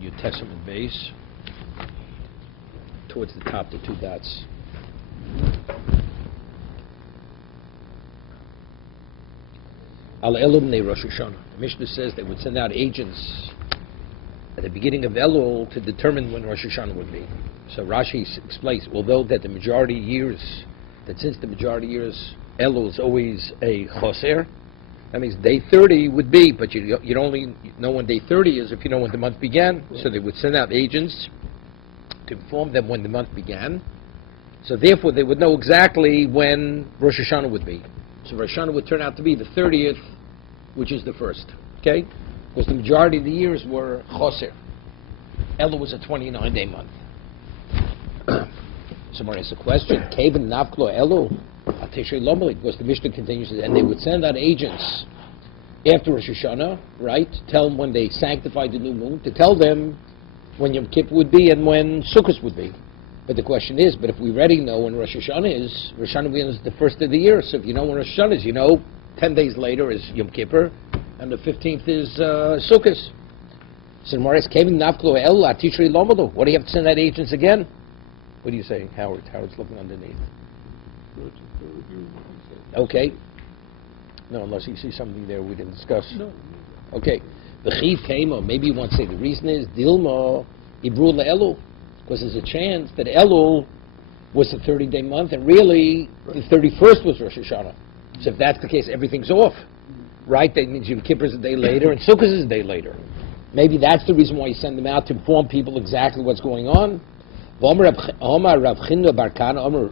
your testament base, towards the top, the 2 dots. Al Elul Rosh Hashanah. The Mishnah says they would send out agents at the beginning of Elul to determine when Rosh Hashanah would be. So Rashi explains, although that the majority years, that since the majority years Elul is always a choser, that means day 30 would be, but you'd only know when day 30 is if you know when the month began. So they would send out agents to inform them when the month began. So therefore they would know exactly when Rosh Hashanah would be. So Rosh Hashanah would turn out to be the 30th, which is the first. Okay? Because the majority of the years were choser. Elul was a 29-day month. Somebody has a question. Kevin Navklo Elul. Because the Mishnah continues, and they would send out agents after Rosh Hashanah, right? Tell them when they sanctified the new moon, to tell them when Yom Kippur would be and when Sukkot would be. But the question is, but if we already know when Rosh Hashanah is, Rosh Hashanah is the first of the year, so if you know when Rosh Hashanah is, you know 10 days later is Yom Kippur, and the 15th is Sukkot. So Maris Kevin Navklo El Atishri Lomado. What do you have to send out agents again? What do you say, Howard? Howard's looking underneath. Okay. No, unless you see something there we didn't discuss. No. Okay. The chiv came, or maybe you want to say the reason is Dilma Ibru Elul, because there's a chance that Elul was the 30-day month, and really the 31st was Rosh Hashanah. So if that's the case, everything's off, right? That means Yom Kippur is a day later and Sukkot is a day later. Maybe that's the reason why you send them out, to inform people exactly what's going on. Omar Rav Chinna Bar Kana, Amar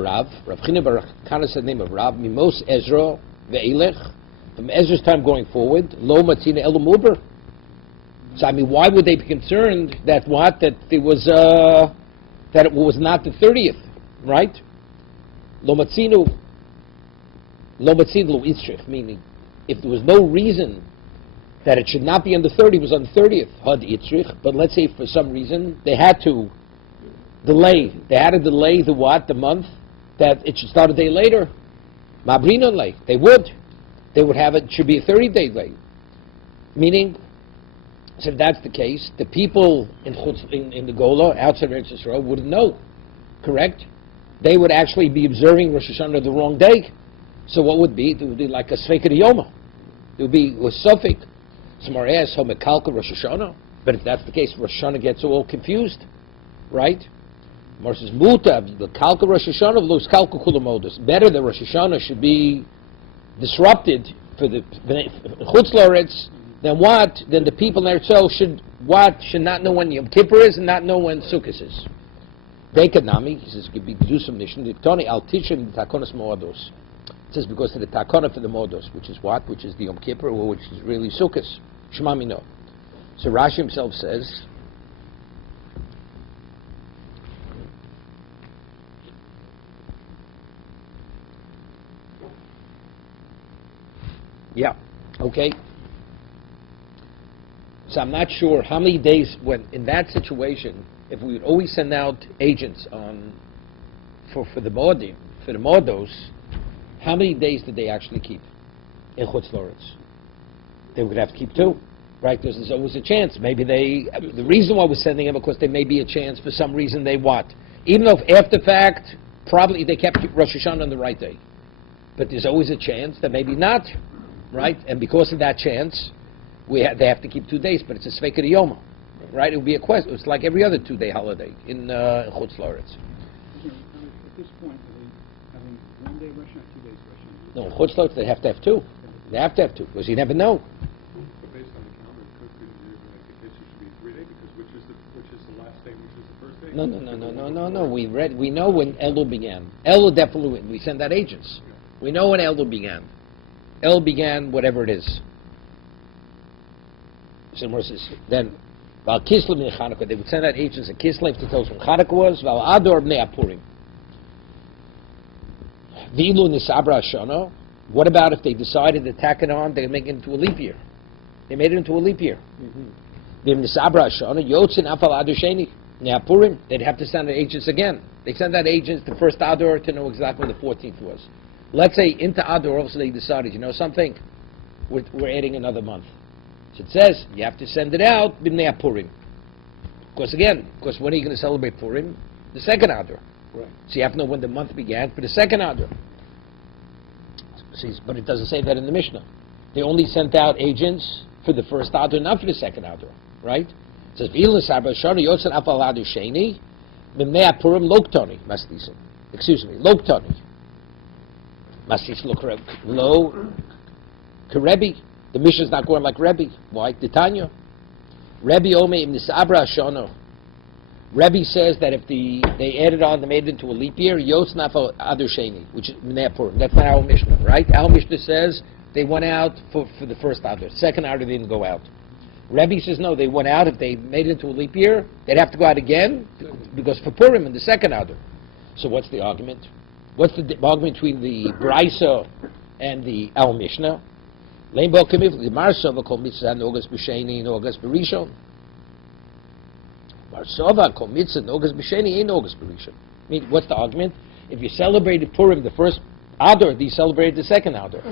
Rav Chinna Bar Kana said the name of Rav, Mimos Ezra Ve'elech, from Ezra's time going forward, Lo Matzina Elul Muber. So I mean, why would they be concerned that it was not the 30th, right? Lo Matzinu Lo Itzrich, meaning if there was no reason that it should not be on the 30th, it was on the 30th, Had Itzrich, but let's say for some reason they had to delay the month, that it should start a day later. Mabrinon late. They would have it should be a 30-day late. Meaning, so if that's the case, the people in the Gola, outside of Eretz Yisrael, wouldn't know, correct? They would actually be observing Rosh Hashanah the wrong day. So what would be? It would be like a Sveika Yoma. It would be with Sufik. Somewhere else, Homekalka Rosh Hashanah. But if that's the case, Rosh Hashanah gets all confused, right? Mar says, Muta, the Kalka Rosh Hashanah, those Kalka Kulamodus. Better that Rosh Hashanah should be disrupted for the Chutz La'aretz than what? Then the people in Eretz Yisrael should not know when Yom Kippur is and not know when Sukkot is. Bekanami, he says, do some mission. Tony, I'll teach him the Takonas Moados. It says because of the Takona for the Moados, which is what? Which is the Yom Kippur, or which is really Sukkot. Shema no. So Rashi himself says, yeah, okay. So I'm not sure how many days, when in that situation, if we would always send out agents for the Moados, how many days did they actually keep in Chutz La'aretz? They would have to keep 2, right? Because there's always a chance. Maybe the reason why we're sending them, because there may be a chance for some reason they what? Even though after fact, probably they kept Rosh Hashanah on the right day. But there's always a chance that maybe not, right? And because of that chance, they have to keep 2 days, but it's a Sveika Yoma, right? It would be a question. It's like every other 2-day holiday in Chutz La'aretz. At this point, are they having 1 day Rosh Hashanah, 2 days Rosh Hashanah? No, Chutz La'aretz, they have to have 2. They have to have 2, because you never know. But based on the calendar, could be the case it should be 3 days, because which is the last day, which is the first day? No. We know when Elul began. Elul definitely, we send out agents. We know when Elul began. Elul began, whatever it is. So then, Val Kislev in Chanukah, they would send out agents at Kislev to tell us when Chanukah was. Val Ador Bnei Apurim. Vilu Nisabra Hashanah. What about if they decided to tack it on, they make it into a leap year? They made it into a leap year. Vim Nisabra Hashanah, Yotzin Afal Ador Sheni, Neapurim, they'd have to send out agents again. They send out agents the first Ador to know exactly when the 14th was. Let's say into Ador, also they decided, you know something? We're adding another month. So it says, you have to send it out, B'nei Apurim. Because when are you going to celebrate Purim? The second Adar. Right. So you have to know when the month began for the second Adar. But it doesn't say that in the Mishnah. They only sent out agents for the first Adar, not for the second Adar, right? It says, excuse me, Loktoni. Masis lo Rebbe. The Mishnah is not going like Rebbe. Why? Titania. Rebbe Ome im Nisabra Shono. Rebbe says that if they added on, they made it into a leap year, Yotz Nafal Adar Sheni, which is Minei Purim. That's not our Mishnah, right? Our Mishnah says they went out for the first Adar. Second Adar, they didn't go out. Rebbe says no, they went out. If they made it into a leap year, they'd have to go out again, because for Purim in the second Adar. So what's the argument? What's the argument between the Brisa and the Al Mishnah? Leinbo Kamif, the Marsova Kol Mitzvah in August B'Sheni in August B'Rishon. Marsova Kol Mitzvah in August B'Sheni in August B'Rishon. I mean, what's the argument? If you celebrated Purim the first Adar, you celebrated the second Adar.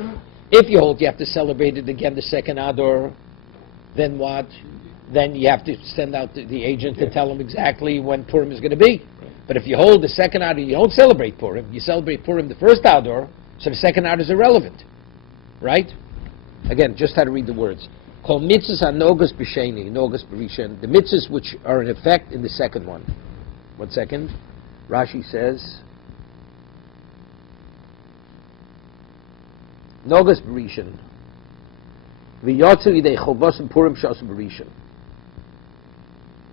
If you hold you have to celebrate it again the second Adar, then what? Then you have to send out the agent to tell them exactly when Purim is going to be. But if you hold the second Adar, you don't celebrate Purim. You celebrate Purim the first Adar, so the second Adar is irrelevant, right? Again, just how to read the words. Kol mitzvahs hanogas b'sheni, nogas b'rishon. The mitzvahs which are in effect in the second one. 1 second. Rashi says, nogas b'rishon. V'yotzu yidei chovosim Purim shasu b'rishon.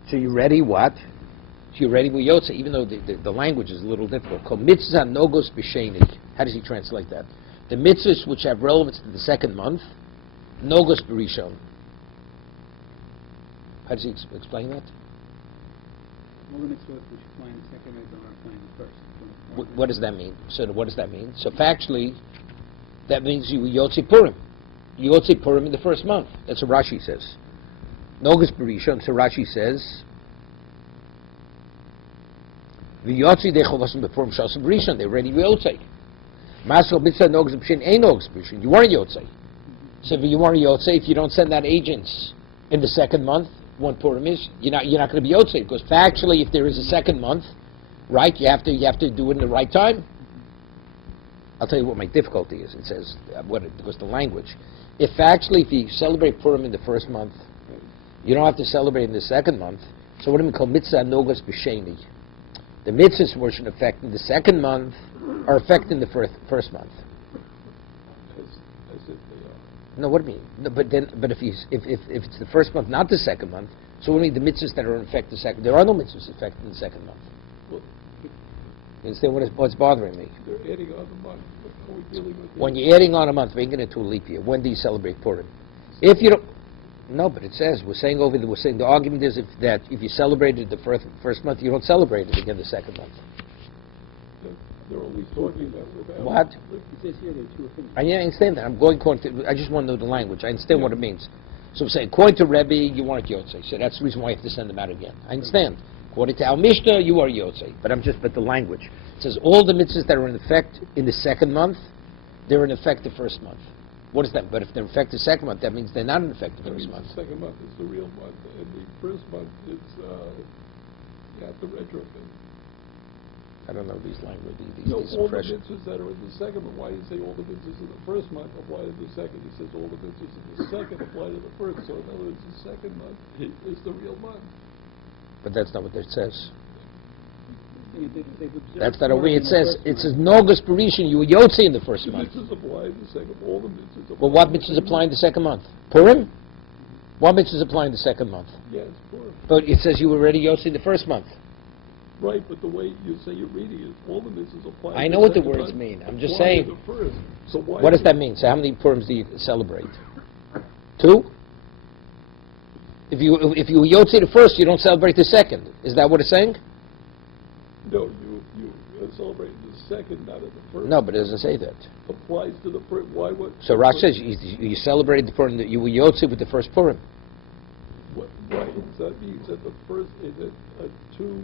So you ready what? So you ready with Yotze, even though the language is a little difficult. Kol mitzvahs hanogos b'sheni. How does he translate that? The mitzvahs which have relevance to the second month, Nogos B'Rishon. How does he explain that? All the mitzvot which apply in the second Adar are applying the first. What does that mean? So what does that mean? So factually, that means you Yotze Purim. You Yotze Purim in the first month. That's what Rashi says. Nogos B'Rishon, so Rashi says, V'yotze dechovasim b'Purim shasum B'Rishon. They already Yotze. Masel mitzvah Nogos B'Shin ain't Nogos B'Rishon. You weren't Yotze. So if you want to Yotze, if you don't send out agents in the second month, when Purim is, you're not going to be Yotze, because factually, if there is a second month, right, you have to do it in the right time. I'll tell you what my difficulty is. It says because the language. If you celebrate Purim in the first month, you don't have to celebrate in the second month. So what do we call mitzvah nogas b'sheni? The mitzvahs which in effect in the second month are effect in the first month. No, what do you mean? No, but if it's the first month, not the second month, so only the mitzvahs that are in effect the second. There are no mitzvahs in effect in the second month. Well, You understand what's bothering me? they're adding on the month. What are we dealing with? When you're adding on a month, making it to a leap year, when do you celebrate Purim? If you don't, no, but it says we're saying the argument is if you celebrated the first month, you don't celebrate it again the second month. They're only talking about without. What? It says here there are two opinions. I understand that. I'm going according to. I just want to know the language. I understand what it means. So I'm saying, according to Rebbe, you weren't Yotze. So that's the reason why you have to send them out again. I understand. According to Al Mishnah, you are Yotze. But the language. It says all the mitzvahs that are in effect in the second month, they're in effect the first month. What is that? But if they're in effect the second month, that means they're not in effect the first month. The second month is the real month, and the first month is you have to retrofit. I don't know these language, these No, all the impressions. mitzvahs that are in the second, but why do you say all the mitzvahs in the first month apply to the second? He says all the mitzvahs in the second apply to the first. So in other words, the second month is the real month. But that's not what it says. They've observed That's not a Purim way in it the says. first It month. says Nogus Parishan, you were Yotze in the first The month. mitzvahs apply in the second. All the mitzvahs apply. Well, what in the mitzvahs second apply in month. the second month? Purim? What mitzvahs apply in the second month? Yes, Purim. But it says you were already Yotze in the first month. Right, but the way you say you're reading it, all the mitzvahs apply. I in know what the second words month, mean. I'm just apply saying. to the first. So why What does that mean? So how many Purims do you celebrate? 2? If you were Yotze the first, you don't celebrate the second. Is that what it's saying? No, you celebrate the second, not at the first. No, but it doesn't say that. Applies to the first. Why would? So Rashi says you celebrated the Purim, you were Yotze with the first Purim. Right, so that means that the first is a 2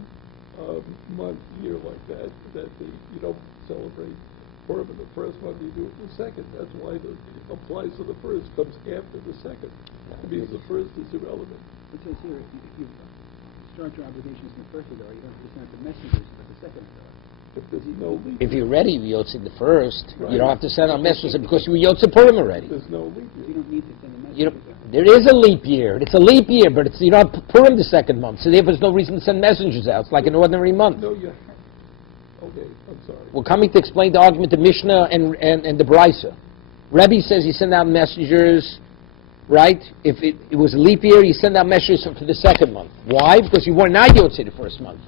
month year like that you don't celebrate Purim in the first month, you do it in the second. That's why the applies to the first, comes after the second. It means the first is irrelevant. It says here, if you start your obligations in the first Adar, you don't have to send the messengers at the second Adar. If there's no leap If you're ready, you Yotze the first, Right. you don't have to send out messages because you Yotze Purim already. there's no leap You year. don't need to send a You message. don't, there is a leap year. It's a leap year, but it's, you don't have Purim the second month, so therefore there's no reason to send messengers out. It's like an ordinary month. No, you have. Okay, I'm sorry. We're coming to explain the argument of Mishnah and the Brisa. Rebbe says you send out messengers, right? If it was a leap year, you send out messengers for the second month. Why? Because you were not Yotze the first month.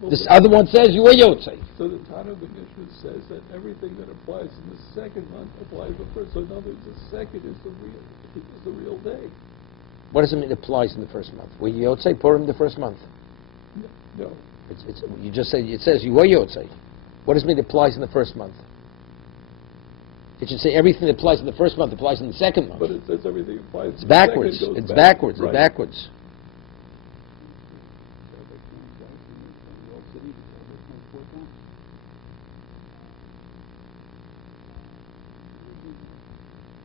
Well, This other one says you were Yotze. So the Tana Mishnah says that everything that applies in the second month applies the first. So in other words, the second is the real day. What does it mean it applies in the first month? Were you Yotze Purim the first month? No. You just said, it says you were Yotze. What does it mean it applies in the first month? It should say everything that applies in the first month applies in the second month. But it says everything applies. It's in the backwards. second goes It's back. backwards. Right. It's backwards.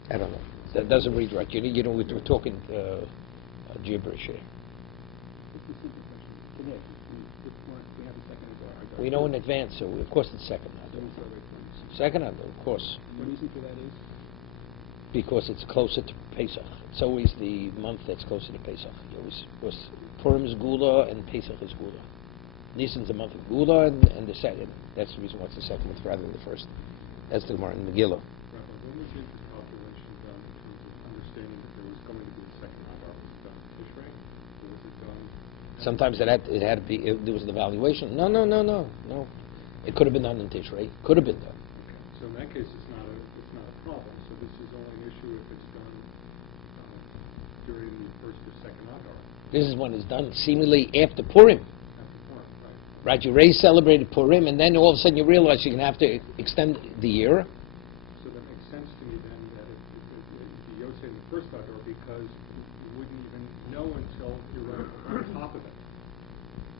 I don't know. That doesn't read right. You know, we're talking gibberish here. It's a simple question. Today, we have a second Adar. We know in advance, so of course it's second Adar. Second Adar, of course, The reason for that is? because it's closer to Pesach. It's always the month that's closer to Pesach. Because Purim is Gula and Pesach is Gula. Nisan's the month of Gula, and the second. That's the reason why it's the second month rather than the first. That's the Gemara in Megillah. Rabbi, when was the calculation done in terms of understanding that there was going to be a second Adar? Was it done in Tishrei? Or was it done? Sometimes it had to be. There was an evaluation. No. It could have been done in Tishrei. Could have been done. Okay. So in that case, it's not a problem. So this is only an issue if it's done during the first or second Adar. This is when it's done seemingly after Purim. At the point, right? Right, you already celebrated Purim, and then all of a sudden you realize you're going to have to extend the year. So that makes sense to me then that it's the Yotze in the first Adar because you wouldn't even know until you're right on top of it.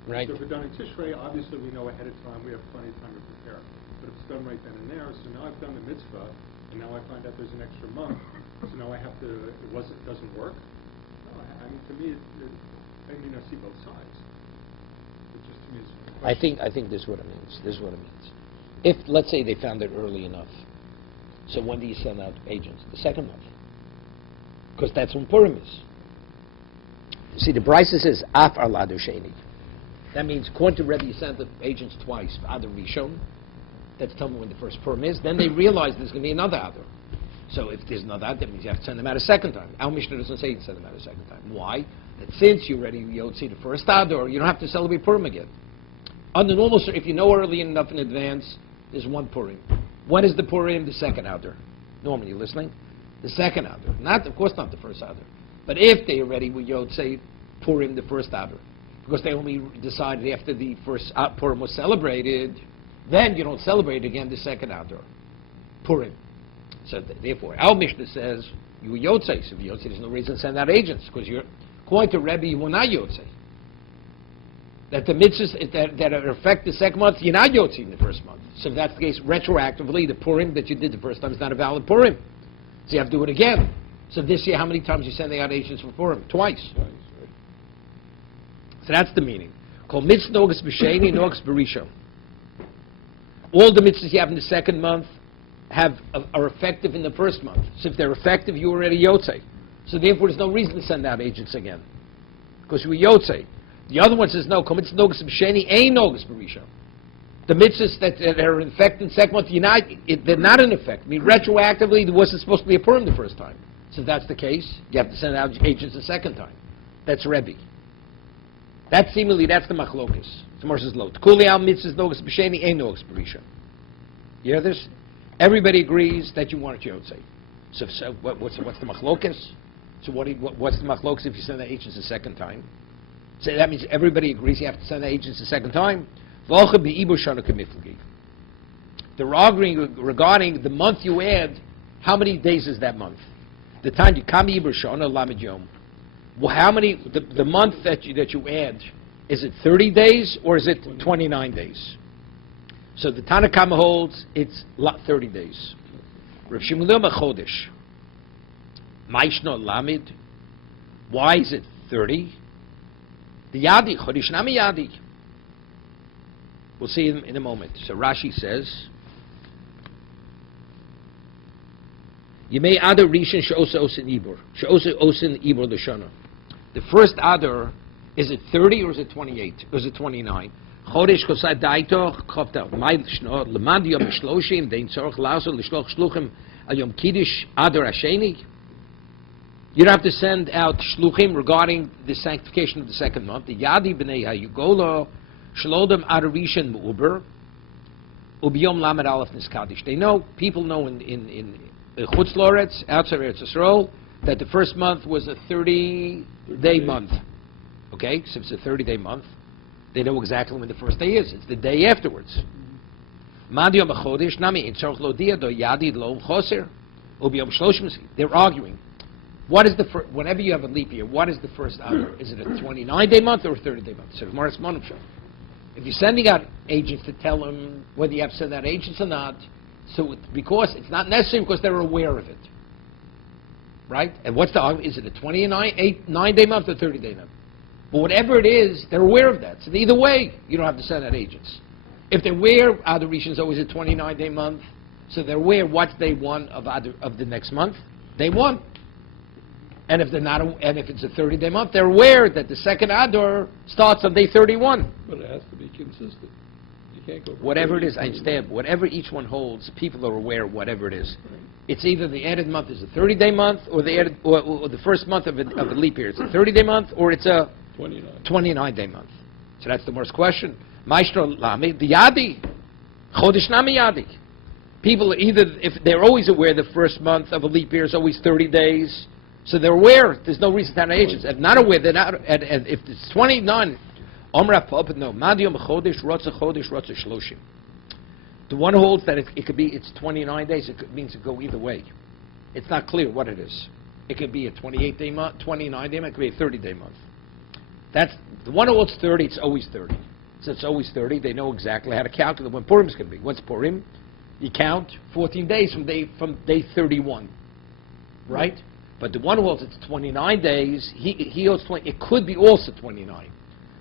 Right. So if it's done in Tishrei, obviously we know ahead of time, we have plenty of time to prepare. But if it's done right then and there, so now I've done the mitzvah, and now I find out there's an extra month, so now I have to, it doesn't work? No, I mean, to me, I see both sides. It just, to me, it's... I think this is what it means. This is what it means. If, let's say, they found it early enough, so when do you send out agents? The second month. Because that's when Purim is. See, the Brisa says, Af Arladu Sheni. That means, according to Rebbe, you send the agents twice. Adar Rishon, that's telling me when the first Purim is. Then they realize there's going to be another Adar. So if there's another Adar, that means you have to send them out a second time. Our Mishnah doesn't say you can send them out a second time. Why? That since you already Yotze the first Adar, you don't have to celebrate Purim again. Under normal, if you know early enough in advance, there's one Purim. When is the Purim? The second Adar. Normally, you listening? The second Adar. Not, of course, not the first Adar. But if they already were Yotze Purim, the first Adar, because they only decided after the first Purim was celebrated, then you don't celebrate again the second Adar, Purim. So therefore, our Mishnah says you were Yotze. So if you're Yotze, there's no reason to send out agents, because you're, according to Rebbe, you were not Yotze. That the mitzvahs that affect the second month, you're not Yotze in the first month. So if that's the case, retroactively, the Purim that you did the first time is not a valid Purim. So you have to do it again. So this year, how many times are you sending out agents for Purim? Twice. So that's the meaning. Called mitzvah nogas b'sheni, nogas b'rishon. All the mitzvahs you have in the second month are effective in the first month. So if they're effective, you're already Yotze. So therefore, there's no reason to send out agents again, because you were Yotze. The other one says no. Mitzvah nogas b'sheni, ain't nogas b'rishon. The mitzvahs that are in effect in the second month, they're not in effect. I mean, retroactively, there wasn't supposed to be a Purim the first time. So if that's the case, you have to send out agents the second time. That's Rebbe. That's the machlokes. Tomorrow says lo. Kuli al mitzvahs nogas b'sheni, ain't nogas b'rishon. You hear this? Everybody agrees that you want Yotze. So what's the machlokes? So what's the machlokes if you send the agents the second time? So that means everybody agrees you have to send the agents the second time. They're arguing regarding the month you add. How many days is that month? The time you come Ibushana Lamed Yom. Well, how many? The month that you add, is it 30 days or is it 29 days? So the Tanna Kama holds it's 30 days. Rav Shimon Chodesh. Maishno Lamid. Why is it 30? The Yadi, Chodesh Nami Yadi. We'll see in a moment. So Rashi says, Yemei Adar Rishon She'osa Osin Ibor. She'osa Osin Ibor L'Shana. The first Adar, is it 30 or is it 28? Or is it 29? Chodesh Kosai Daito Chofta Ma'ishno Lemad Yom Shloshim Dein Tzorach Lazo L'Shloch Shluchim Al Yom Kiddush Adar Hasheni. You don't have to send out shluchim regarding the sanctification of the second month. The Yadi B'nei HaYugola Shalodem Adarishan Mu'uber Ubiyom Lamed Aleph Niskadish. They know, people know in Chutz Loretz, outside Eretz Yisrael, that the first month was a 30-day month. Okay, so it's a 30-day month. They know exactly when the first day is. It's the day afterwards. They're arguing. What is the whenever you have a leap year, what is the first Adar? Is it a 29-day month or a 30-day month? So if you're sending out agents to tell them whether you have to send out agents or not, so because it's not necessary because they're aware of it. Right? And what's the argument? Is it a 9-day month or 30-day month? But whatever it is, they're aware of that. So either way, you don't have to send out agents. If they're aware Adar Rishon is always a 29-day month, so they're aware what's day one of the next month, day one. And if they're not, and if it's a 30-day month, they're aware that the second Adar starts on day 31. But it has to be consistent. You can't go. Whatever it is, I understand. Whatever each one holds, people are aware of whatever it is. Right. It's either the added month is a 30-day month, or the added, or the first month of a leap year. It's a 30-day month, or it's a 29-day month. So that's the worst question. Maestro Lami, the Yadi, Chodesh Nami Yadi. People either, if they're always aware the first month of a leap year is always 30 days, so they're aware. There's no reason to have agents. If not aware, they're not. And if it's 29, Omra Pop, no. Madiyom Chodesh Rotza Chodesh Rotza Shloshim. The one who holds that it could be it's 29 days. It means it go either way. It's not clear what it is. It could be a 28-day month, 29-day month. It could be a 30-day month. That's the one who holds 30. It's always 30. So it's always 30. They know exactly how to calculate when Purim is going to be. What's Purim? You count 14 days from day 31, right? But the one who holds it's 29 days, he holds 20. It could be also 29.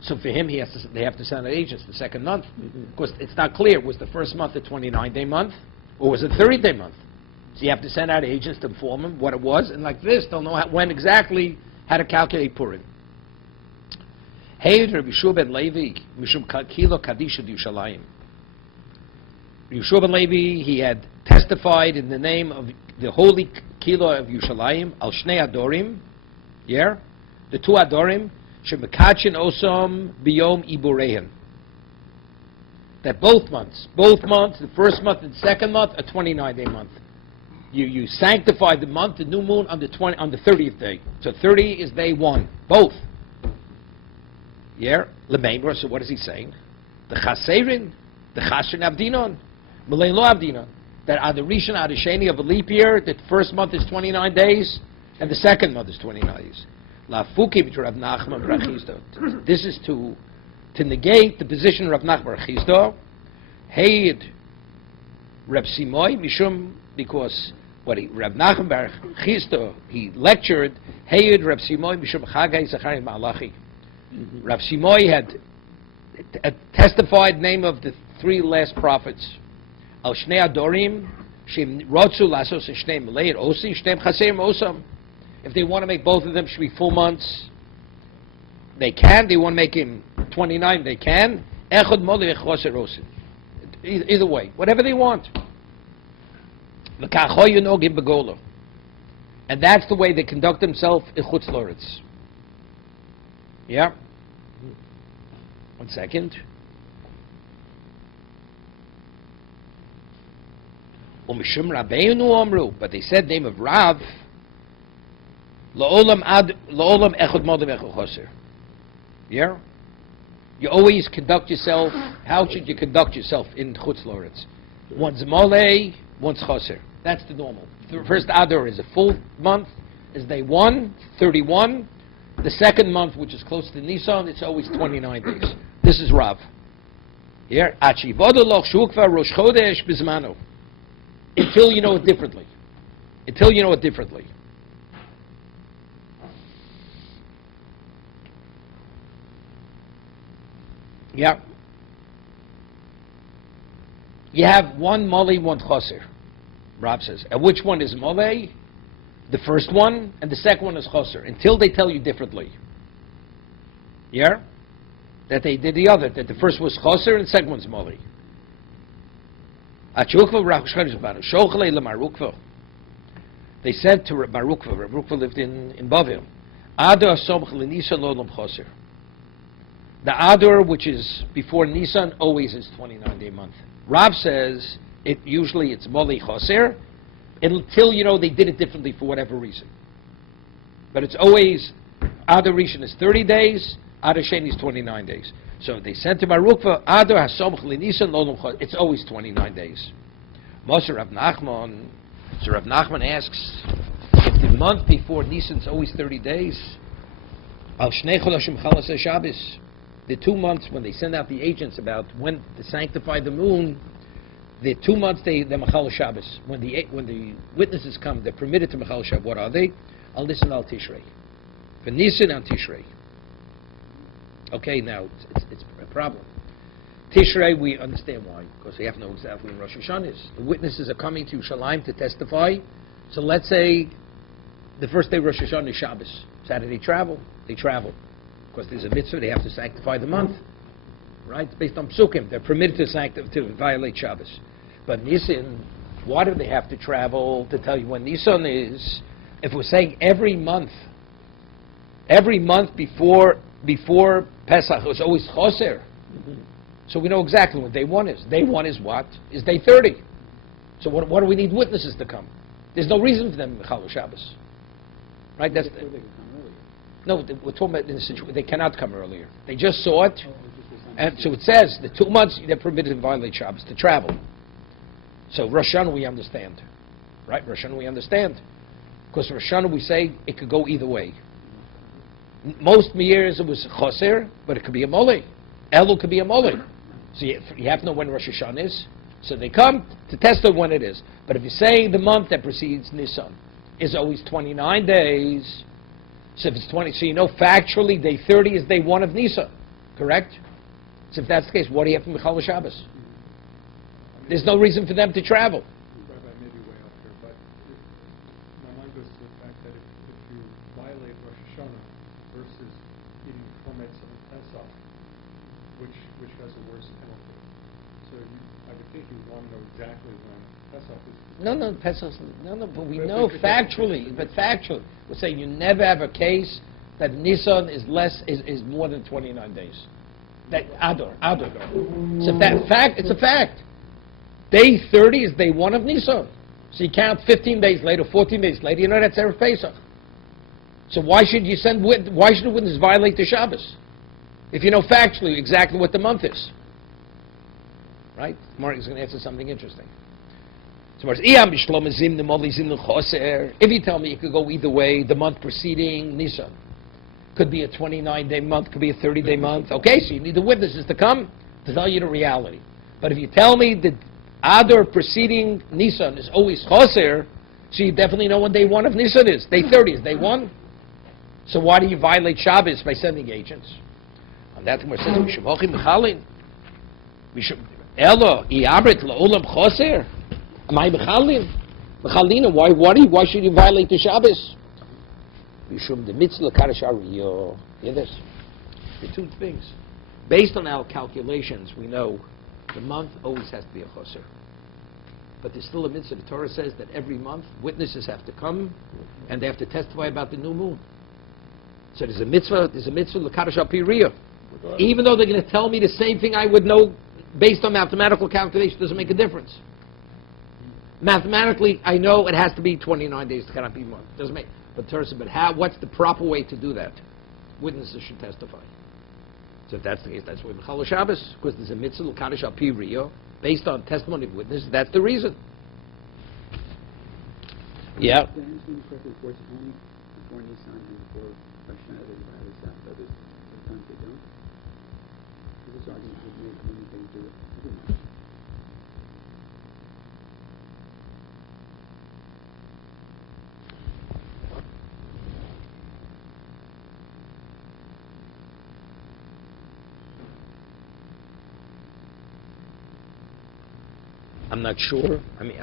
So for him, they have to send out agents the second month because it's not clear. Was the first month a 29-day month or was it a 30-day month? So you have to send out agents to inform them what it was, and like this, they'll know when exactly how to calculate Purim. Hey, Rabbi Yeshua ben Levi, Mishum Kilo Kadisha Yerushalayim. Yeshua ben Levi, he had testified in the name of the holy Kilo of Yerushalayim, Al Shnei Adorim, yeah, the two Adorim, Shemekachin Osam Biyom Iburehin. That both months, the first month and the second month, a 29-day month. You sanctify the month, the new moon, on the 30th day. So 30 is day one, both. Yeah, Lememra. So what is he saying? The Chaserin, the Chasrin Abdinon, Malay Lo Abdinon. That Adar Rishon, Adar Sheni of a leap year, the first month is 29 days, and the second month is 29 days. La Fuki Rav Nachman bar Chisda. This is to negate the position of Rav Nachman bar Chisda. Heid Reb Simoy Mishum, because Rav Nachman bar Chisda, he lectured Heid Reb Simoy Mishum Chagai Zachari Malachi. Rav Simoy had testified name of the three last prophets. Al Shnei Adorim, Shem Rotzu Lasos and Shnei Malay Osi, Shnei Chaserim Osam. If they want to make both of them should be full months, they can. They want to make him 29, they can. Echad Molei Choser Osin. Either way, whatever they want. And that's the way they conduct themselves in Chutz Loretz. Yeah. 1 second. But they said name of Rav. Yeah. You always conduct yourself. How should you conduct yourself in Chutz Loretz? One's Molei, one's Choser. That's the normal. The first Adar is a full month. Is day 1, 31. The second month, which is close to Nisan, it's always 29 days. This is Rav. Here, Achivodoloch Shukva Rosh Chodesh Bizmano. Until you know it differently. Until you know it differently. Yeah. You have one Moli, one Choser. Rob says. And which one is Moli? The first one, and the second one is Choser. Until they tell you differently. Yeah? That they did the other. That the first was Choser and the second one's Moli. They said to Barukva, Barukva lived in Bavel, the Adar, which is before Nisan, always is 29-day month. Rav says it's Moli Choser until you know they did it differently for whatever reason. But it's always Adar Rishon is 30 days, Adar Sheni is 29 days. So they sent to Barukva, Adar Hasomach Nisan Lolum Choser. It's always 29 days. Moshe Rav Nachman. So Rav Nachman asks, if the month before Nisan is always 30 days, Al Shnei Chodashim Chalas Shabbos, the 2 months when they send out the agents about when to sanctify the moon, the 2 months they're Machal Shabbos. When the witnesses come, they're permitted to Machal Shabbos. What are they? Al Nisan Al Tishrei. For Nisan and Tishrei. Okay, now it's a problem. Tishrei, we understand why, because we have to know exactly when Rosh Hashanah is. The witnesses are coming to Yerushalayim to testify. So let's say the first day of Rosh Hashanah is Shabbos. Saturday they travel. Because there's a mitzvah, they have to sanctify the month. Right? It's based on psukim. They're permitted to violate Shabbos. But Nisan, why do they have to travel to tell you when Nisan is? If we're saying every month before Pesach, it's always Choser. So we know exactly what day 1 is. Day 1 is what? Is day 30. So what do we need witnesses to come? There's no reason for them to Chal Shabbos. Right? That's no, we're talking about in the situation. They cannot come earlier. They just saw it. And so it says the 2 months they're permitted to violate Shabbos, to travel. So Rosh Hashanah we understand. Right? Rosh Hashanah we understand. Because Rosh Hashanah we say it could go either way. Most years it was Choser, but it could be a Moli. Elul could be a Moli. So you have to know when Rosh Hashanah is. So they come to test it when it is. But if you say the month that precedes Nisan is always 29 days, so if it's 20, so you know factually day 30 is day 1 of Nisan, correct? So if that's the case, what do you have from Michal Shabbos? There's no reason for them to travel. Rabbi, maybe way off here, but my mind goes to the fact that if you violate Rosh Hashanah versus eating chametz on Pesach, which has a worse penalty. So I would think you would want to know exactly when Pesach is. Pesach. But we know factually. We're saying you never have a case that Nisan is more than 29 days. That Adar. So that fact, it's a fact. Day 30 is day 1 of Nisan. So you count 15 days later, 14 days later. You know that's Erev Pesach. So why should the witness violate the Shabbos? If you know factually exactly what the month is. Right? Mark is going to answer something interesting. So if you tell me it could go either way, the month preceding Nisan could be a 29-day month, could be a 30-day month. Okay, so you need the witnesses to come to tell you the reality. But if you tell me that Adar preceding Nisan is always Choser, so you definitely know when day 1 of Nisan is. Day 30 is day 1. So why do you violate Shabbos by sending agents? And that's what it says, we should Elo, Iabrit, La'olam Choser. Am I Mechalin? Mechalina, why should you violate the Shabbos? Mishum the mitzvah karashariyo. Hear this? The 2 things. Based on our calculations, we know the month always has to be a Choser. But there's still a mitzvah. The Torah says that every month witnesses have to come and they have to testify about the new moon. So there's a mitzvah l'kadash al pi riyah. Even though they're going to tell me the same thing I would know based on mathematical calculation, doesn't make a difference. Mathematically, I know it has to be 29 days. It cannot be more. Doesn't make. But Torah said, what's the proper way to do that? Witnesses should testify. So if that's the case, that's why Mechal Shabbos, because there's a mitzvah l'kadash al pi riyah based on testimony of witnesses. That's the reason. Yeah. Did I understand you correctly? Of course, only before Nisan and before Rosh Hashanah they violate that. Other times they don't. So this argument was made when they do it. I'm not sure. I mean,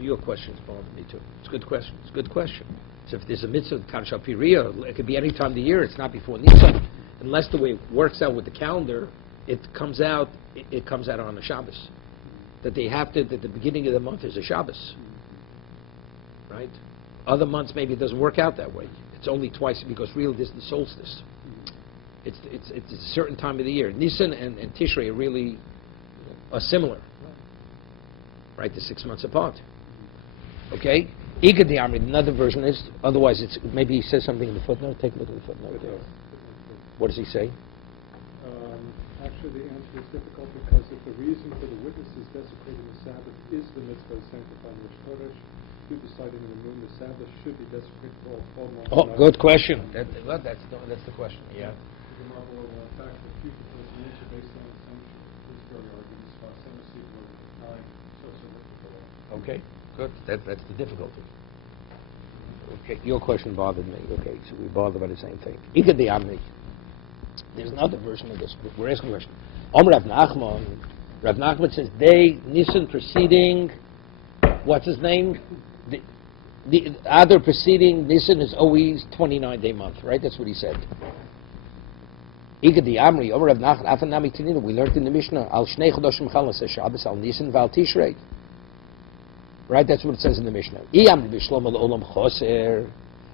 your questions bothered me too. It's a good question. It's a good question. So if there's a mitzvah, Kaddish al Pi Riyah, it could be any time of the year. It's not before Nisan. Unless the way it works out with the calendar, it comes out on a Shabbos. That they have to, that the beginning of the month is a Shabbos. Right? Other months, maybe it doesn't work out that way. It's only twice, because really this is the solstice. It's a certain time of the year. Nisan and Tishrei really are similar. Right? They're 6 months apart. Okay? Igad the Amri, another version is, otherwise it's, maybe he says something in the footnote. Take a look at the footnote there. What does he say? Actually, the answer is difficult because if the reason for the witnesses desecrating the Sabbath is the mitzvah of sanctifying Rosh Chodesh, who decided in the moon the Sabbath should be desecrated for all 12 months? Oh, good question. That's the question, yeah. The marvel of fact that future person answer based on assumption is very arguments about some receipt more than 9, so Okay, good. That's the difficulty. Okay, your question bothered me. Okay, so we bothered by the same thing. Igad the Amri. There's another version of this. We're asking a question. Rav Nachman says, they, Nisan preceding, what's his name? The other preceding Nisan is always 29-day month, right? That's what he said. Igad the Amri, Rav Nachman, Afanami Tinina, we learned in the Mishnah, Al Shnei Chodoshim Chalas Shabbos, Al Nisan, Val Tishrei. Right? That's what it says in the Mishnah.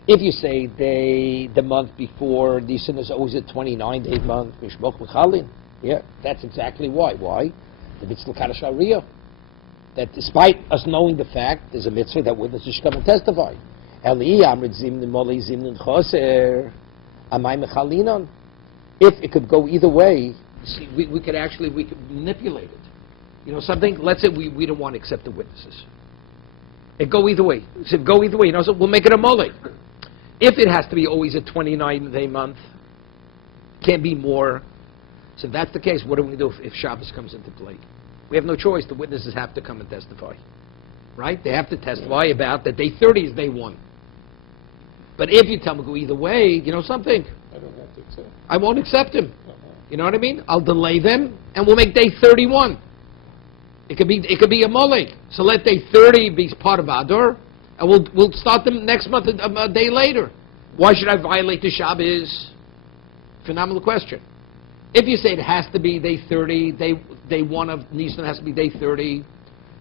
If you say the month before Nisan is always a 29-day month, yeah, that's exactly why. Why? The mitzvah Kaddish al Riyah. That despite us knowing the fact, there's a mitzvah that witnesses should come and testify. If it could go either way, see, we could manipulate it. You know something? Let's say we don't want to accept the witnesses. It go either way. So go either way. You know, so we'll make it a mole. If it has to be always a 29-day month, can't be more. So if that's the case, what are we going to do if Shabbos comes into play? We have no choice. The witnesses have to come and testify. Right? They have to testify about that day 30 is day 1. But if you tell me go either way, you know something? I don't have to accept. I won't accept him. You know what I mean? I'll delay them, and we'll make day 31. It could be a mole. So let day 30 be part of Adar, and we'll start them next month a day later. Why should I violate the Shabbos? Phenomenal question. If you say it has to be day 30, day 1 of Nisan has to be day 30,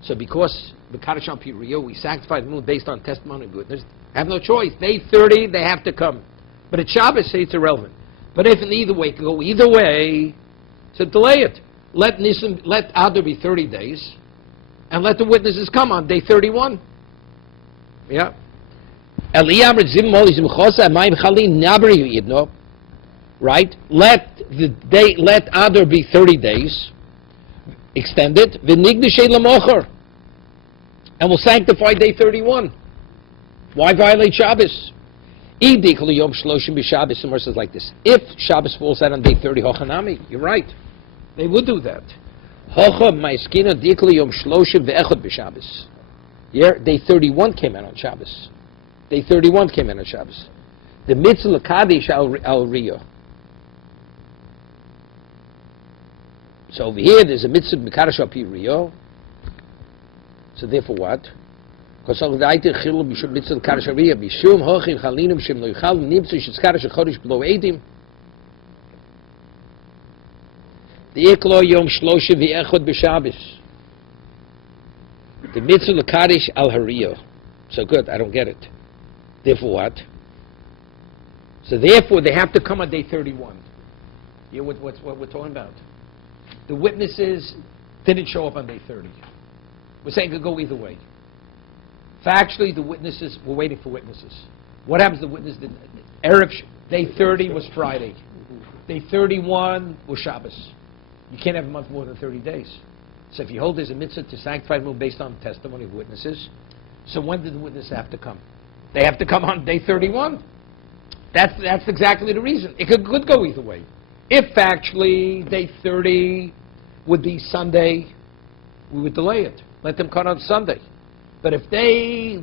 so because the Kaddish al Pi Riyah, we sanctify the moon based on testimony of witness, have no choice. Day 30, they have to come. But at Shabbos, say it's irrelevant. But if in either way, it can go either way, so delay it. Let Adar be 30 days, and let the witnesses come on day 31. Yeah. Right? Let Adar be 30 days, extended, and we'll sanctify day 31. Why violate Shabbos? Somewhere says like this: if Shabbos falls out on day 30, hochanami, you're right. They would do that. Yeah, day 31 came out on Shabbos. Day 31 came out on Shabbos. The mitzvah Kaddish al Riyah. So over here, there's a mitzvah Kaddish al Pi Riyah. So therefore, what? Because of the item chilul b'shum mitzvah Kaddish al Riyah b'shum hochin chalinum shem lo yichal nimtzu shitz Kaddish al Chodesh below edim. The iklo yom shlosha v'echod b'Shabbos. The mitzvah Kaddish al Hariyah. So good, I don't get it. Therefore what? So therefore they have to come on day 31. You know what we're talking about? The witnesses didn't show up on day 30. We're saying it could go either way. Factually, the witnesses, we're waiting for witnesses. What happens to the witness? Erev, day 30 was Friday. Day 31 was Shabbos. You can't have a month more than 30 days. So if you hold there's a mitzvah to sanctify the moon based on testimony of witnesses, so when did the witnesses have to come? They have to come on day 31. That's exactly the reason. It could go either way. If actually day 30 would be Sunday, we would delay it. Let them come on Sunday. But if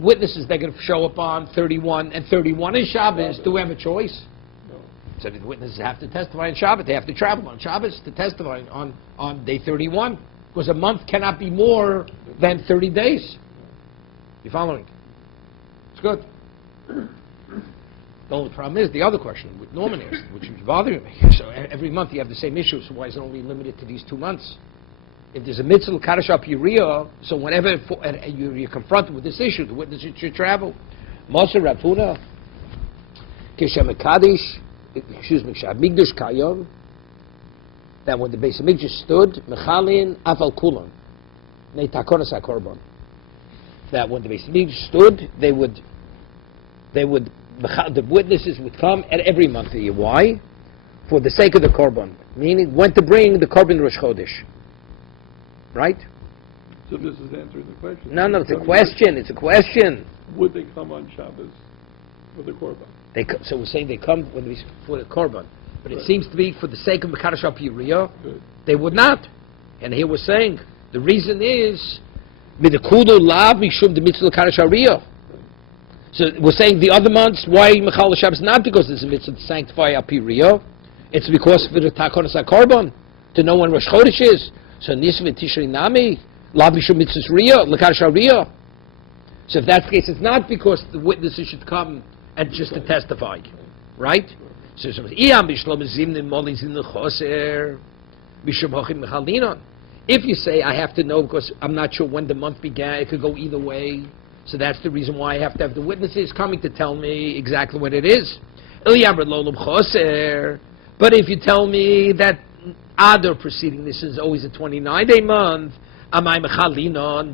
witnesses, they're going to show up on 31, and 31 is Shabbos, do we have a choice? No. So the witnesses have to testify on Shabbos. They have to travel on Shabbos to testify on day 31. Because a month cannot be more than 30 days. You following? It's good. The only problem is the other question, with Norman asked, which is bothering me. So every month you have the same issue, so why is it only limited to these 2 months? If there's a mitzvah Kaddish Piriya, so whenever you're confronted with this issue, the witness should travel. Moser Rapuna, Kishem Kaddish, Shamigdash Kayom, that when the Beis Hamikdash stood, Mechalin Aval Kulan, Neitakonas HaKorban, that when the Beis Hamikdash stood, they would, the witnesses would come at every month of the year. Why? For the sake of the Korban, meaning when to bring the Korban Rosh Chodesh. Right? So this is answering the question. No, it's a question. It's a question. Would they come on Shabbos for the Korban? So we're saying they come for the Korban. But it Right. seems to be for the sake of Mekadosh Piriya, Good. they would not. And here we're saying the reason is Midakudu Lav Mishum the Mitzvah Mekadosh Piriya. So we're saying the other months, why Mechal Shabbos? Not because there's a mitzvah to sanctify Piriya. It's because for the Takonas HaKorban, to know when Rosh Chodesh is. So Nisv Tishrei Nami, Lav Mishum Mitzvah Riyah, Mekadosh Piriya. So if that's the case, it's not because the witnesses should come and just to testify. Right? So if you say, I have to know because I'm not sure when the month began, it could go either way. So that's the reason why I have to have the witnesses coming to tell me exactly what it is. But if you tell me that Adar preceding this is always a 29-day month,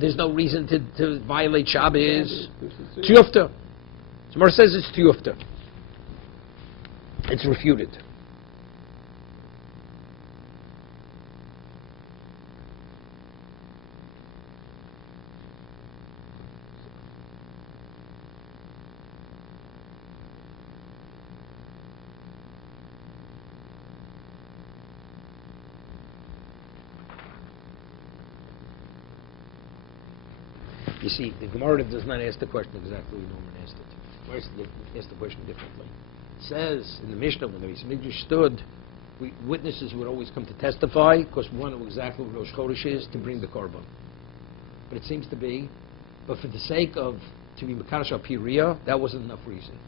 there's no reason to violate Shabbos. Tiyufta. Tomorrow says it's Tiyufta. It's refuted. You see, the Gemara does not ask the question exactly the Norman asked it. Gemara asked the question differently. It says in the Mishnah, when the Beis Hamikdash stood, witnesses would always come to testify because one knew exactly what Rosh Chodesh is to bring the Korban. But it seems to be, but for the sake of to be Mekadosh Piriya, that wasn't enough reason.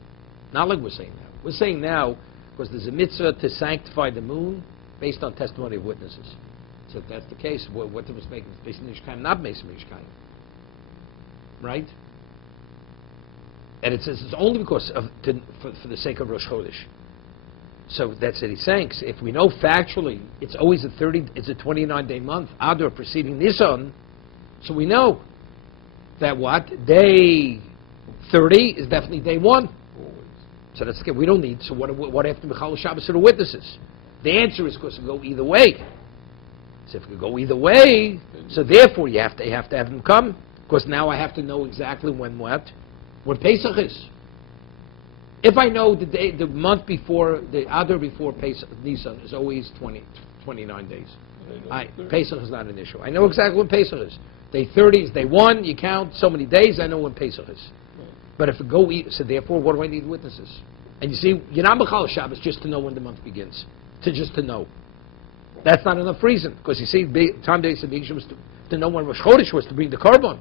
Not like we're saying now. We're saying now because there's a mitzvah to sanctify the moon based on testimony of witnesses. So if that's the case, what was making Beis Hamikdash not Beis Hamikdash? Right? And it says it's only because of for the sake of Rosh Chodesh. So that's it. He's saying if we know factually it's always it's a 29-day month, Adar preceding Nisan, so we know that day 30 is definitely day 1. Always. So that's good. We don't need. So what after Mechal Shabbos are the witnesses? The answer is because it go either way. So if it go either way, so therefore you have to have them come. Because now I have to know exactly when Pesach is. If I know the month before, the Adar before Pesach, Nisan is always 29 days. Pesach is not an issue. I know exactly when Pesach is. Day 30 is day 1, you count so many days, I know when Pesach is. But if it go, so therefore, what do I need witnesses? And you see, you're not Mechal Shabbos just to know when the month begins. Just to know. That's not enough reason. Because you see, time days of Yom was to know when Rosh Chodesh was to bring the Korban.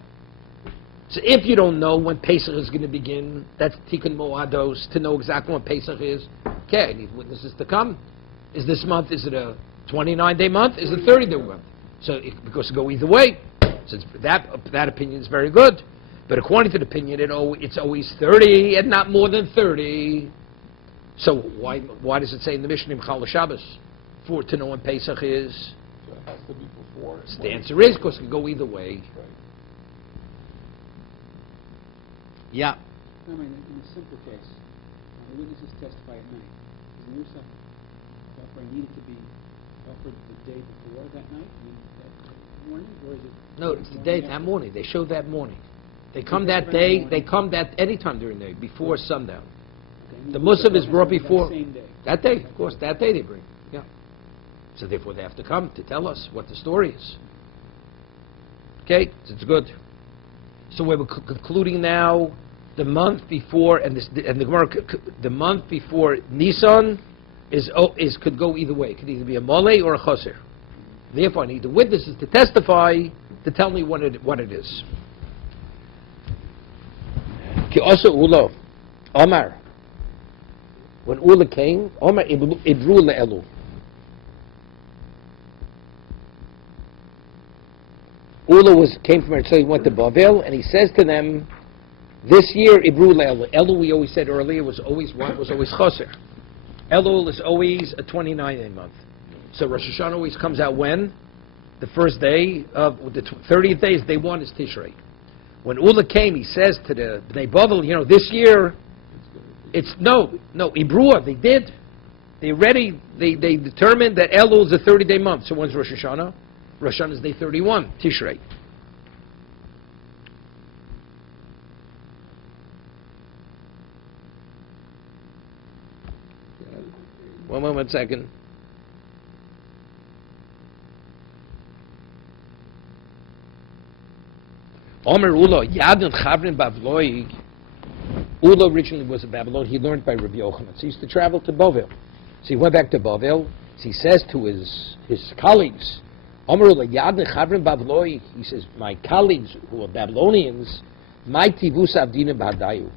So if you don't know when Pesach is going to begin, that's Tikkun Moados, to know exactly when Pesach is. Okay, I need witnesses to come. Is this month, is it a 29-day month? Is it a 30-day month? So because it go either way. So that opinion is very good. But according to the opinion, it's always 30 and not more than 30. So why does it say in the Mishnah Mechal Shabbos to know when Pesach is? So it has to be before. The answer is because it can go either way. Right. Yeah. No, I mean, in a simple case, the witnesses testify at night. Is the Musa offering needed to be offered the day before that night? I mean, that morning? Or is it... No, it's the day, that morning. They show that morning. They come that day, they come that any time during the day, before sundown. Okay, The Musaf is brought before. That same day. That day, of course, that day they bring. Yeah. So therefore they have to come to tell us what the story is. Okay, so it's good. So we're concluding now the month before, and the Gemara, the month before Nisan could go either way. It could either be a mole or a chaser. Therefore, I need the witnesses to testify to tell me what it is. Ki also Ula, Omar. When Ula came, Omar Ibru le'elu. Ula came from Eretz, so he went to Bavel, and he says to them, this year, Ibru le'elu. Elul, we always said earlier, was always what? Was always Choser. Elul is always a 29-day month. So Rosh Hashanah always comes out when? The first day of the 30th day is day 1 is Tishrei. When Ula came, he says to the Bnei Bavel, this year, it's no, Ibrua, they did. They determined that Elul is a 30-day month. So when's Rosh Hashanah? Rosh Hashanah is day 31, Tishrei. One second. Omer Ula, Yadin Chavrin Bavloi. Ula originally was a Babylon. He learned by Rabbi Yochanan. So he used to travel to Bavel. So he went back to Bavel. So he says to his colleagues, Omer Ula, Yadin Chavrin Bavloi. He says, my colleagues who are Babylonians, my tivus avdina b'hadayu.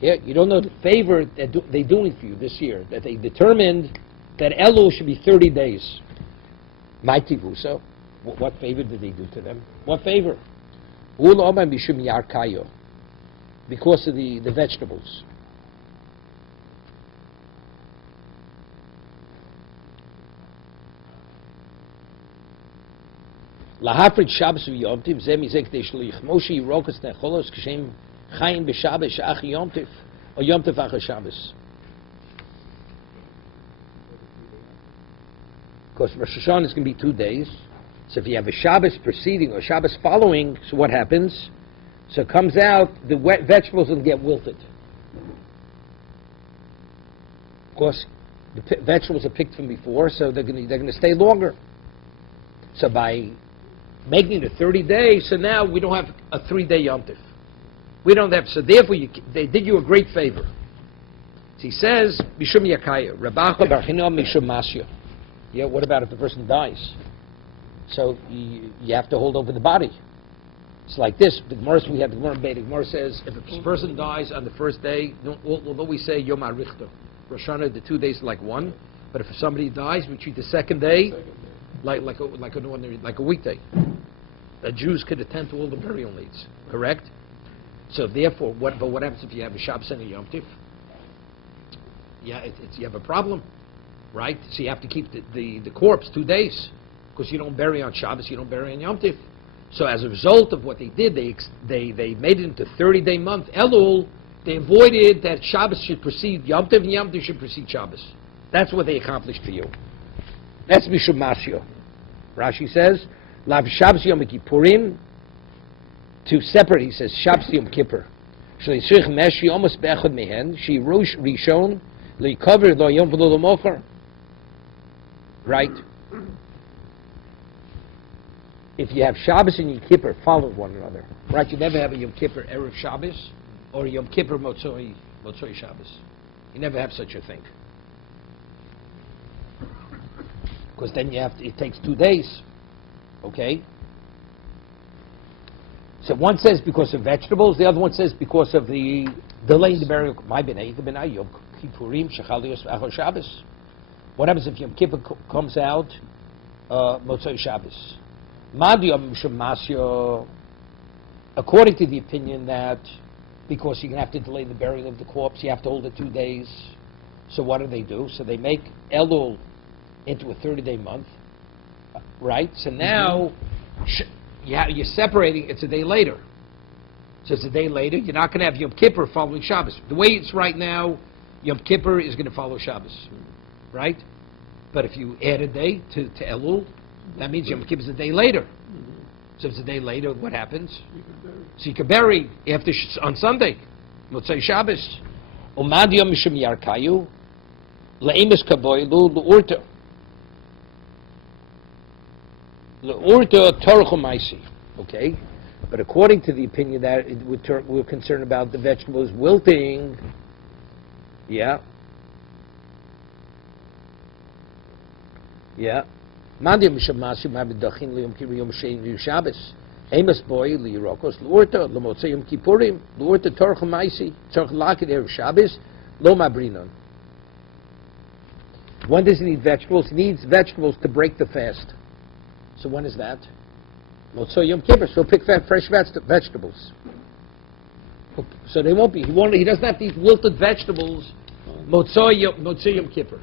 Yeah, you don't know the favor that they're doing for you this year, that they determined that Elul should be 30 days. My tivusa. What favor did they do to them? What favor? Because of the vegetables. Lahafrid Shabbos v'yomtiv zeh mizeh k'dei shelo yichmoshe yirokas necholos k'shem chayim b'Shabbos she'ach yomtiv or yomtiv achar Shabbos. Because Rosh Hashanah is going to be 2 days. So if you have a Shabbos preceding or Shabbos following, so what happens? So it comes out, the wet vegetables will get wilted. Of course, the vegetables are picked from before, so they're going to stay longer. So by making it 30 days, so now we don't have a 3-day Yom Tov. We don't have, so therefore they did you a great favor. So he says, Mishum Yakaya, Rabacha Barchinah Mishum Masya. Yeah, what about if the person dies? So you have to hold over the body. It's like this. The Gemara, we have the Gemara in Beit. The Gemara says if a person dies on the first day, although we say Yom HaRichter, Rosh Hashanah, the 2 days are like one. But if somebody dies, we treat the second day like a weekday. The Jews could attend to all the burial needs. Correct. So therefore, what happens if you have a Shabbos and a Yom Tif? Yeah, you have a problem, right? So you have to keep the corpse 2 days. Because you don't bury on Shabbos, you don't bury on Yom Tif. So as a result of what they did, they made it into 30-day month. Elul, they avoided that Shabbos should precede Yom Tif and Yom Tif should precede Shabbos. That's what they accomplished for you. That's Mishum Masyo. Rashi says, Lav Shabbos Yom Kippurim, to separate, he says, Shabbos Yom Kippur. Shleisrich Meshi almost Bechad Mehen, She Rosh Rishon, Leikover Lo Yom V'Lo Mocher. Right? If you have Shabbos and Yom Kippur follow one another, right? You never have a Yom Kippur Erev Shabbos or a Yom Kippur Motzoi Shabbos. You never have such a thing. Because then it takes 2 days. Okay? So one says because of vegetables, the other one says because of the delay in the burial. My b'nai, the b'nai Yom Kippurim shechalios v'achar Shabbos. What happens if Yom Kippur comes out Motzoi Shabbos? According to the opinion that because you're going to have to delay the burial of the corpse, you have to hold it 2 days. So what do? So they make Elul into a 30-day month, right? So now you're separating, it's a day later. So it's a day later, you're not going to have Yom Kippur following Shabbos. The way it's right now, Yom Kippur is going to follow Shabbos, right? But if you add a day to Elul, that means Yom Kippur is a day later. So if it's a day later, what happens? So you can bury after on Sunday. Motzei Shabbos. Umad Yom Mishum Yarkayu Le'emes Kavoilu L'Urta Torchu Maisi. Okay? But according to the opinion that we're concerned about the vegetables wilting, yeah. Mandim Mishamasi Mabidachin Lium Kirium Shein Shabbos. Amos boy Lirokos Lurta, Lomotsayum Kippurim, Lurta Torchamaisi, Torchalakid Erev Shabbos, Loma Brinon. When does he need vegetables? He needs vegetables to break the fast. So when is that? Motzei Yom Kippur. So pick fresh vegetables. So they won't be. He doesn't have to eat wilted vegetables. Motzei Yom Kippur.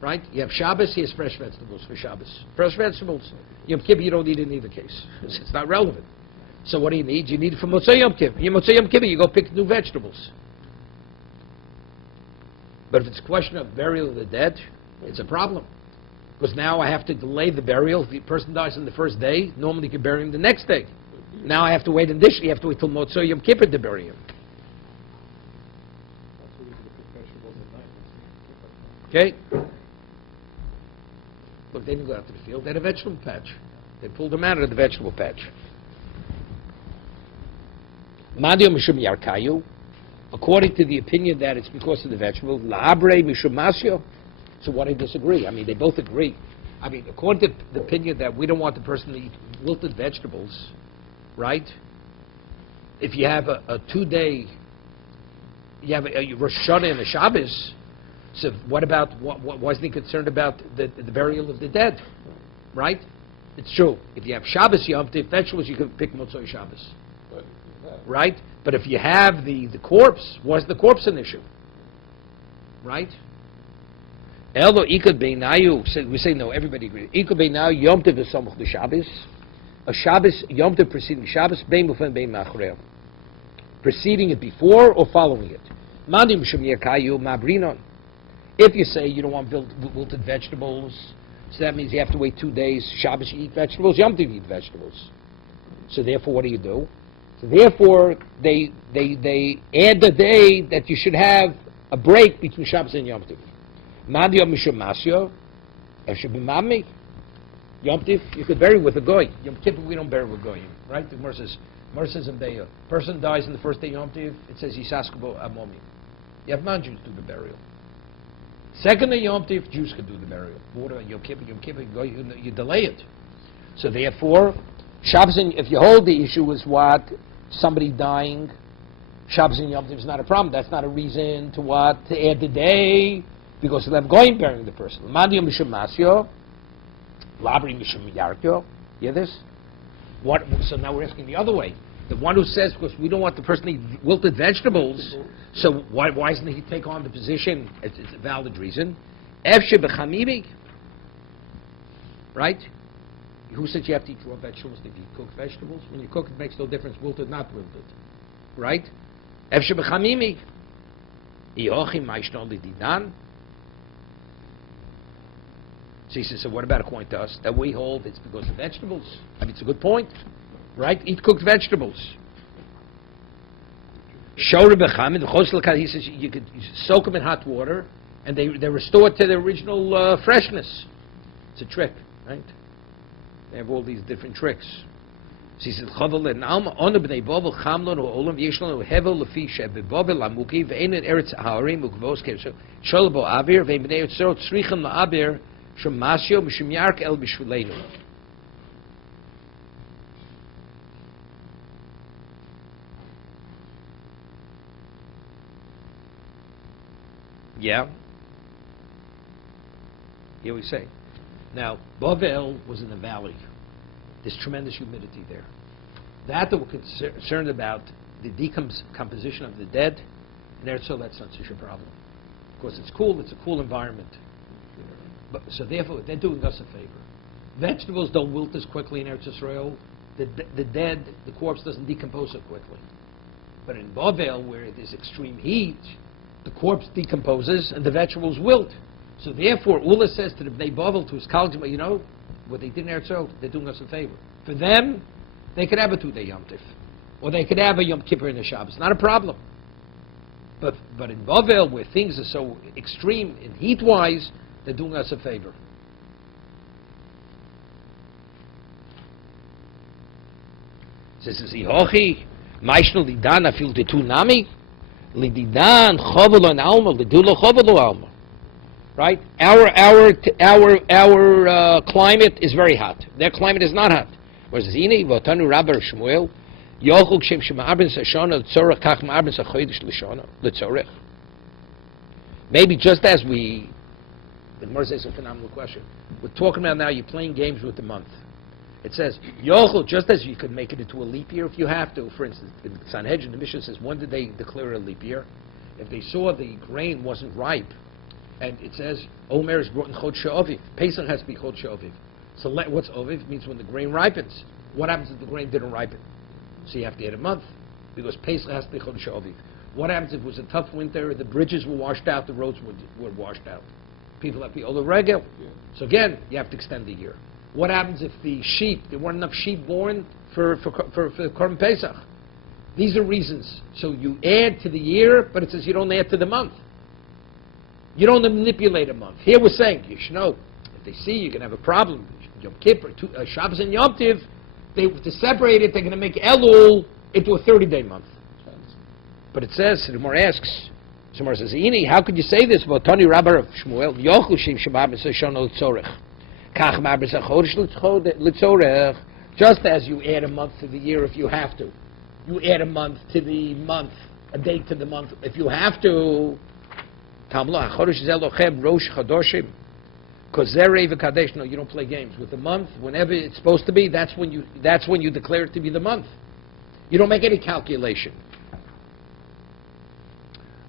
Right? You have Shabbos. He has fresh vegetables for Shabbos. Fresh vegetables. Yom Kippur you don't need in either case. It's not relevant. So what do you need? You need it for Motzei Yom Kippur. Motzei Yom Kippur you go pick new vegetables. But if it's a question of burial of the dead, it's a problem. Because now I have to delay the burial. If the person dies on the first day, normally you can bury him the next day. Now I have to wait additionally. You have to wait till Motzei Yom Kippur to bury him. Okay? Look, they didn't go out to the field. They had a vegetable patch. They pulled them out of the vegetable patch. Madio Mishum Yarkayu, according to the opinion that it's because of the vegetable, La'abre Mishum Masyo. So what I disagree? I mean, they both agree. I mean, according to the opinion that we don't want the person to eat wilted vegetables, right? If you have a 2-day, you have a Rosh Hashanah and a Shabbos, so what about, wasn't he concerned about the burial of the dead, right? It's true. If you have Shabbos Yom Tov vegetables, you can pick Motzei Shabbos, right? But if you have the corpse, was the corpse an issue, right? Elo ikad beinayu. We say no. Everybody agrees. Ikad beinayu Yom Tov v'samuch l'Shabbos. A Shabbos Yom Tov preceding Shabbos bein b'fen bein machrei. Preceding it before or following it. Mandim shem yakayu mabrinon. If you say you don't want wilted vegetables, so that means you have to wait 2 days. Shabbos you eat vegetables. Yom Tov you eat vegetables. So therefore, what do? So therefore, they add the day that you should have a break between Shabbos and Yom Tov. Mad Yom Mishum Masyo, Efsheh B'mami, Yom Tiv, you could bury with a goy. Yom Kippur we don't bury with goyim, right? The Gemara says in Be'ah, person dies on the first day Yom Tiv, it says Yisaskubo Amomi. You have non-Jews do the burial. Second day Yom Tiv, Jews could do the burial. What about Yom Kippur, you delay it. So therefore, Shabbos, if you hold the issue is what? Somebody dying, Shabbos and Yom Tiv is not a problem. That's not a reason to what? To add the day, because they'll have going burying the person. Madi Mishum Masyo, Labri Mishum Yarkyo. Hear this? What? So now we're asking the other way. The one who says, because we don't want the person to eat wilted vegetables, so why doesn't he take on the position? It's a valid reason. Efshe b'chamimig. Right? Who said you have to eat raw vegetables if you cook vegetables? When you cook, it makes no difference, wilted, not wilted. Right? Efshe b'chamimig. Iochim ma'ishnon lididan. So he says, so what about according to us? That we hold it's because of vegetables. I mean, it's a good point. Right? Eat cooked vegetables. Shora b'cham, he says you could soak them in hot water and they're restored to their original freshness. It's a trick, right? They have all these different tricks. So he says, Chavel and Alma, on b'nei Bovel, Chamlon, or Olam, Yishlon, Hevel, Lefi, Sheb, Bovel, Lamuki, Ve'en in Eretz Ha'arim, Ukvos, Kev, Sholabo Avir, Ve'en b'nei Etzorot, Srichim La'abir, Shom Masyo, Mishum Yark El Bishvulenu. Yeah. Here we say. Now, Bavel was in the valley. There's tremendous humidity there. That they were concerned about the decomposition of the dead, and Eretz Yisrael, that's not such a problem. Of course, it's cool. It's a cool environment. But, so therefore, they're doing us a favor. Vegetables don't wilt as quickly in Eretz Yisrael. The dead, the corpse doesn't decompose so quickly. But in Bavel, where there's extreme heat, the corpse decomposes and the vegetables wilt. So therefore, Ula says to the Bnei Bavel, to his colleagues, you know, what they did in Eretz Yisrael, they're doing us a favor. For them, they could have a 2-day Yom Tif. Or they could have a Yom Kippur and a Shabbos. Not a problem. But in Bavel, where things are so extreme in heat-wise, they're doing us a favor. This is Ihochi, Maishno Lidan, Afil Tetu Nami, Lididan, Chovelo and Alma, Lidulo Chovelo Alma. right? Our climate is very hot. Their climate is not hot. Whereas Zini, Votanu Rabbi Shmuel, Yochuk Shem Shema'arbin Sashona Tzorach Kach Ma'arbin Sachoydish Lishona L'Tzorach. Maybe just as the Gemara says a phenomenal question. We're talking about now you're playing games with the month. It says, Yochel, just as you could make it into a leap year if you have to. For instance, the Sanhedrin, the Mishnah says, when did they declare a leap year? If they saw the grain wasn't ripe, and it says, Omer is brought in Chod She'oviv. Pesach has to be Chod She'oviv. So what's Oviv? It means when the grain ripens. What happens if the grain didn't ripen? So you have to add a month, because Pesach has to be Chod She'oviv. What happens if it was a tough winter, the bridges were washed out, the roads were washed out? People have to be Ola Regel. Yeah. So again, you have to extend the year. What happens if there weren't enough sheep born for Korban Pesach? These are reasons. So you add to the year, but it says you don't add to the month. You don't manipulate a month. Here we're saying, you should know, if they see you're going to have a problem, Yom Kippur, Shabbos and Yom Tiv, to separate it, they're going to make Elul into a 30-day month. But it says, the Gemara asks, the Gemara says, Ini, how could you say this? Votani Rabbi of Shmuel, Yochel Shem Shabbat Shon L'Tzorech. Just as you add a month to the year if you have to. You add a month to the month, a day to the month if you have to. No, you don't play games with the month. Whenever it's supposed to be, that's when you declare it to be the month. You don't make any calculation.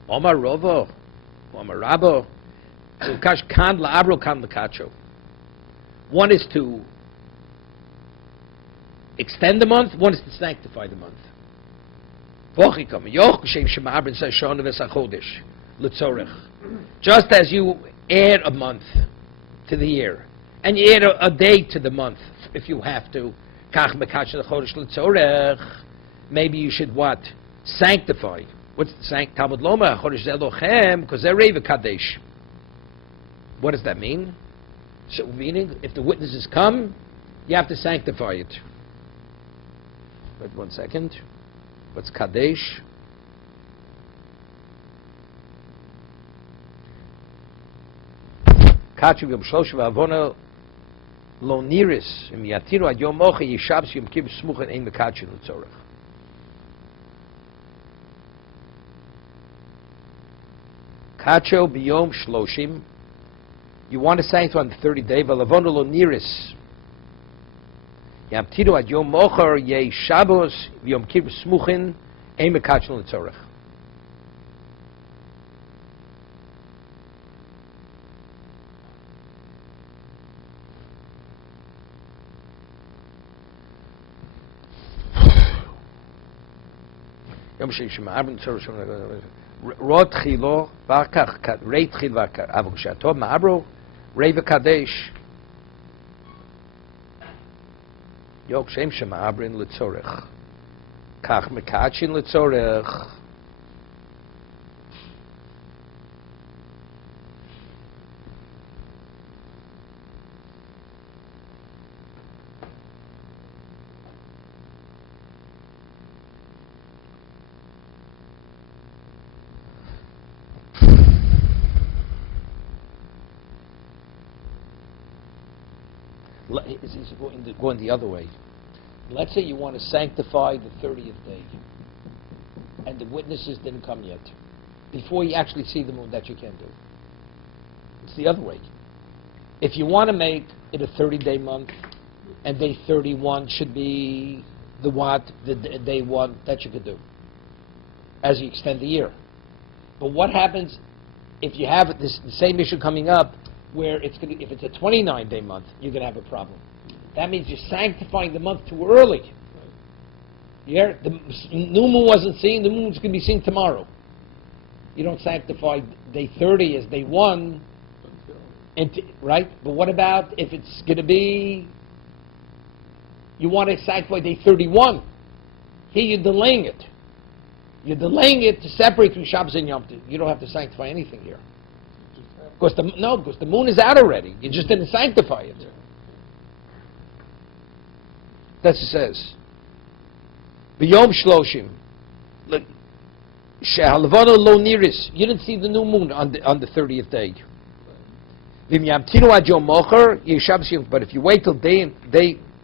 Omar Rovo, Omar Rabo, kan la'abro kan l'kacho. One is to extend the month, one is to sanctify the month. Just as you add a month to the year, and you add a day to the month if you have to, maybe you should what? Sanctify. What's the sanct? Talmud Loma, because they're Reva Kadesh. What does that mean? So, meaning, if the witnesses come, you have to sanctify it. Wait 1 second. What's Kadesh? Kachu Yom Shlosh V'Avona Lo Niris Im Yatiru Ad Yom Mocha Yishabs Yom Kiv Smuchen Ein Mekachu L'Tzorech. Kacho B'Yom Shloshim. You want to sanctify on the 30th day, V'Lavona Lo Niris. Yamtiru Ad Yom Mocher Yei Shabbos Yom Kiv Smuchen Ein Mekachu L'Tzorech. Rot Chilo, Vakach, Reit Chil Vakar, Avushato, Ma'abro, Reva Kadesh, Yok Shem Shema'abrin L'Tzorech, Kach Mekachin L'Tzorech. Is going the other way. Let's say you want to sanctify the 30th day, and the witnesses didn't come yet. Before you actually see the moon, that you can't do. It's the other way. If you want to make it a 30-day month, and day 31 should be the day 1, that you could do, as you extend the year. But what happens if you have the same issue coming up, where if it's a 29-day month, you're going to have a problem. That means you're sanctifying the month too early. Yeah, the new moon wasn't seen, the moon's going to be seen tomorrow. You don't sanctify day 30 as day 1, right? But what about if it's going to be, you want to sanctify day 31? Here you're delaying it. You're delaying it to separate between Shabbos and Yom Tov. You don't have to sanctify anything here. Because the moon is out already. You just didn't sanctify it. That's what it says. B'yom shloshim. She'halavana lo niris. You didn't see the new moon on the 30th day. But if you wait till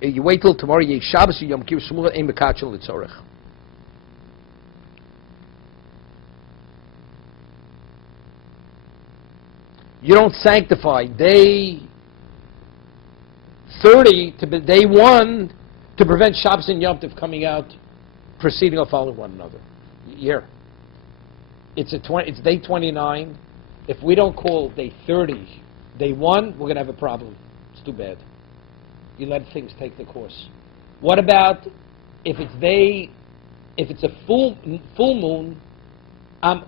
you wait till tomorrow, Yeh Shabbos Yom Kippur Smucha Ein Mekachel Litzorech. You don't sanctify day 30 to be day 1 to prevent Shabbos and Yom Tov coming out, preceding or following one another. Here, it's day 29. If we don't call day 30, day 1, we're going to have a problem. It's too bad. You let things take the course. What about if it's a full moon?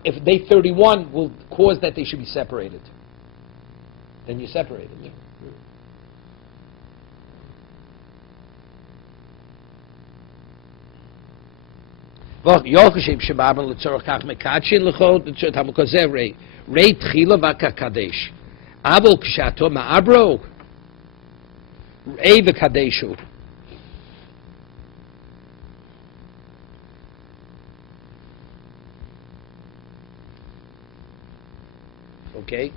If day 31 will cause that they should be separated, then you separate it. Yeah. Rei tchila v'kakadesh. Avol kshato ma'abro. Rei v'kadeshu. Okay?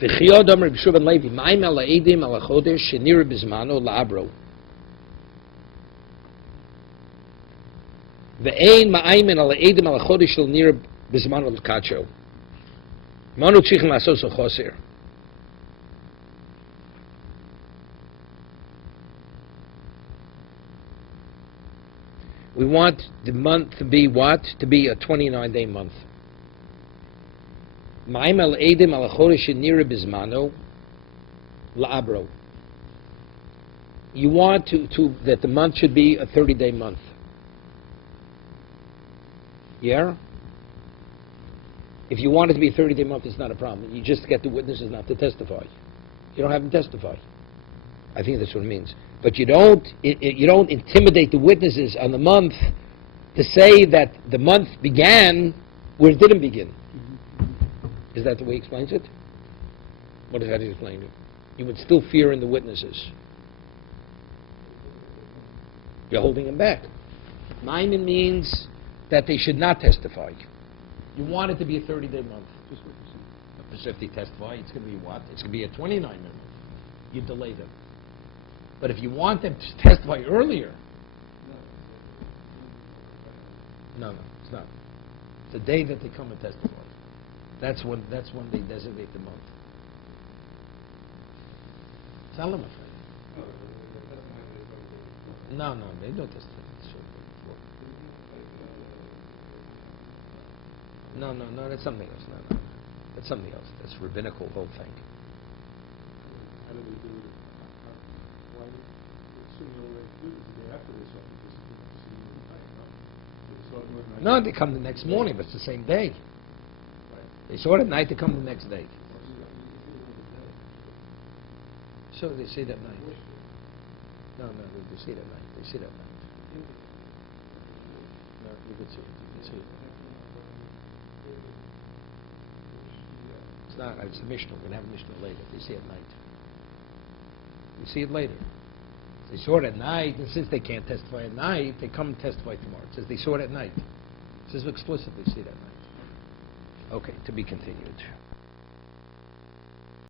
V'chiyod omer b'shuv ben Levi. Ma'im ala edim ala chodesh shenira b'zmano la'abro. Ve'ein ma'aymen ala edim ala chodesh shel nira b'zman al-kacho. Manu tzrichen lasos choser. We want the month to be what? To be a 29-day month. Ma'aymen ala edim ala chodesh shel nira b'zmano la'abro. You want that the month should be a 30-day month. Yeah? If you want it to be a 30-day month, it's not a problem. You just get the witnesses not to testify. You don't have them testify. I think that's what it means. But you don't intimidate the witnesses on the month to say that the month began where it didn't begin. Is that the way he explains it? What is that he explained it? You would still fear in the witnesses. You're holding them back. Maimin means that they should not testify. You want it to be a 30-day month. Because if they testify, it's going to be what? It's going to be a 29-day month. You delay them. But if you want them to testify earlier, no, it's not. It's the day that they come and testify. That's when they designate the month. Tell them, my friend. No, they don't testify. No, that's something else. No. That's something else. That's rabbinical whole thing. How do they do it? Why sooner or later, the day after they saw it, No, they come the next morning, but it's the same day. They saw it at night, they come the next day. So they see it at night. No, they see it at night. They see it at night. No, you can see it. You can see it. It's not. It's the Mishnah. We're going to have a Mishnah later. They see it at night. You see it later. They saw it at night, and since they can't testify at night, they come and testify tomorrow. It says they saw it at night. It says explicitly see it at night. Okay, to be continued.